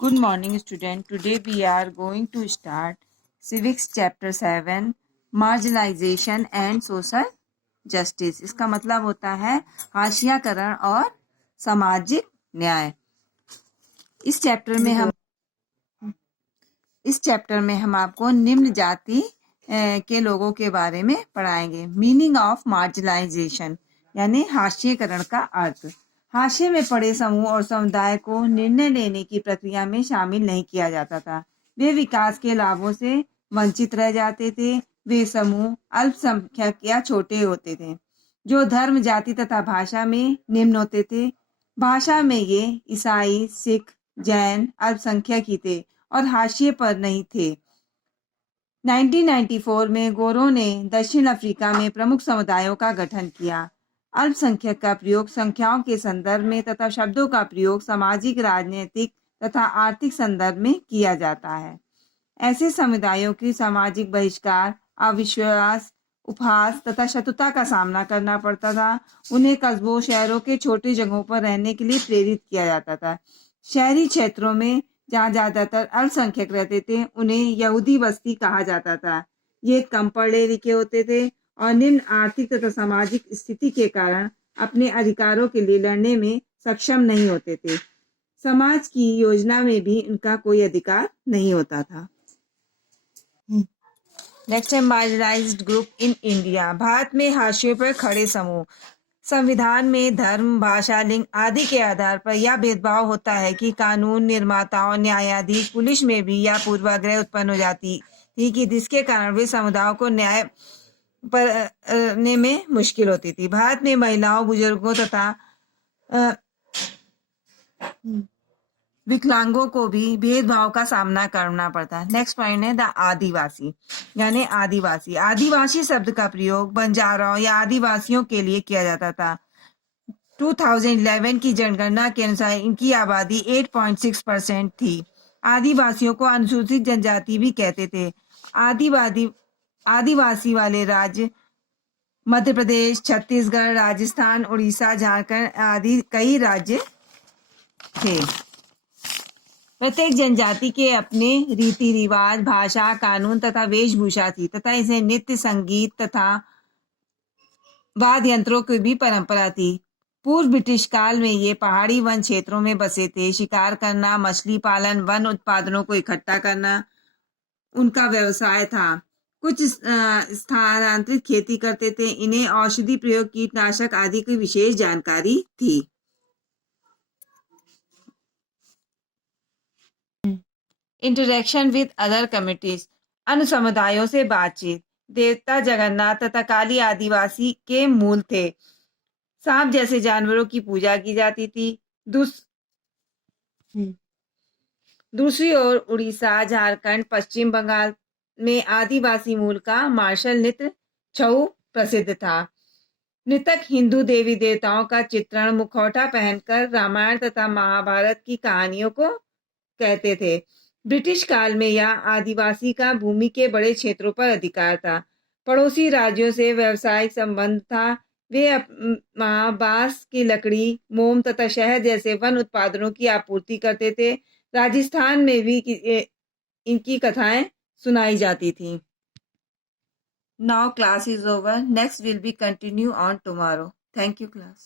Good morning, student. Today we are going to start Civics Chapter 7, Marginalization and Social Justice. इसका मतलब होता है हाशियाकरण और सामाजिक न्याय। इस चैप्टर में हम आपको निम्न जाति के लोगों के बारे में पढ़ाएंगे। मीनिंग ऑफ मार्जिनलाइजेशन यानी हाशियाकरण का अर्थ। हाशिए में पड़े समूह और समुदाय को निर्णय लेने की प्रक्रिया में शामिल नहीं किया जाता था। वे विकास के लाभों से वंचित रह जाते थे। वे समूह अल्पसंख्यक या छोटे होते थे जो धर्म, जाति तथा भाषा में निम्न होते थे। भाषा में ये ईसाई, सिख, जैन अल्पसंख्यक ही थे और हाशिए पर नहीं थे। 1994 में गोरों ने दक्षिण अफ्रीका में प्रमुख समुदायों का गठन किया। अल्पसंख्यक का प्रयोग संख्याओं के संदर्भ में तथा शब्दों का प्रयोग सामाजिक, राजनीतिक तथा आर्थिक संदर्भ में किया जाता है। ऐसे समुदायों की सामाजिक बहिष्कार, अविश्वास, उपहास तथा शत्रुता का सामना करना पड़ता था। उन्हें कस्बों, शहरों के छोटी जगहों पर रहने के लिए प्रेरित किया जाता था। शहरी क्षेत्रों में जहाँ ज्यादातर अल्पसंख्यक रहते थे उन्हें यहूदी बस्ती कहा जाता था। ये कम पढ़े लिखे होते थे और निम्न आर्थिक तथा सामाजिक स्थिति के कारण अपने अधिकारों के लिए लड़ने में सक्षम नहीं होते थे। समाज की योजना में भी उनका कोई अधिकार नहीं होता था। नेक्स्ट है marginalised group in India. Bharat में हाशिए पर खड़े समूह। संविधान में धर्म, भाषा, लिंग आदि के आधार पर यह भेदभाव होता है कि कानून निर्माताओं, न्यायाधीश, पुलिस में भी यह पूर्वाग्रह उत्पन्न हो जाती थी कि जिसके कारण वे समुदायों को न्याय करने में मुश्किल होती थी। भारत में महिलाओं, बुजुर्गों तथा विकलांगों को भी भेदभाव का सामना करना पड़ता है। नेक्स्ट पॉइंट है द आदिवासी यानी आदिवासी। आदिवासी शब्द का प्रयोग बंजाराओं या आदिवासियों के लिए किया जाता था। 2011 की जनगणना के अनुसार इनकी आबादी 8.6% थी। आदिवासियों को अनुसूचित जनजाति भी कहते थे। आदिवासी वाले राज्य मध्य प्रदेश, छत्तीसगढ़, राजस्थान, उड़ीसा, झारखंड आदि कई राज्य थे। प्रत्येक जनजाति के अपने रीति रिवाज, भाषा, कानून तथा वेशभूषा थी तथा इसे नृत्य, संगीत तथा वाद्य यंत्रों की भी परंपरा थी। पूर्व ब्रिटिश काल में ये पहाड़ी वन क्षेत्रों में बसे थे। शिकार करना, मछली पालन, वन उत्पादनों को इकट्ठा करना उनका व्यवसाय था। कुछ स्थानांतरित खेती करते थे। इन्हें औषधि प्रयोग, कीटनाशक आदि की विशेष जानकारी थी। Interaction with other communities. अन्य समुदायों से बातचीत। देवता जगन्नाथ तथा काली आदिवासी के मूल थे। सांप जैसे जानवरों की पूजा की जाती थी। दूसरी ओर उड़ीसा, झारखंड, पश्चिम बंगाल में आदिवासी मूल का मार्शल नृत्य छऊ प्रसिद्ध था। नृतक हिंदू देवी देवताओं का चित्रण मुखौटा पहनकर रामायण तथा महाभारत की कहानियों को कहते थे। ब्रिटिश काल में यह आदिवासी का भूमि के बड़े क्षेत्रों पर अधिकार था। पड़ोसी राज्यों से व्यावसायिक संबंध था। वे बांस की लकड़ी, मोम तथा शहद जैसे वन उत्पादनों की आपूर्ति करते थे। राजस्थान में भी इनकी कथाएं सुनाई जाती थी। Now class is over. Next will be continue on tomorrow. Thank you class.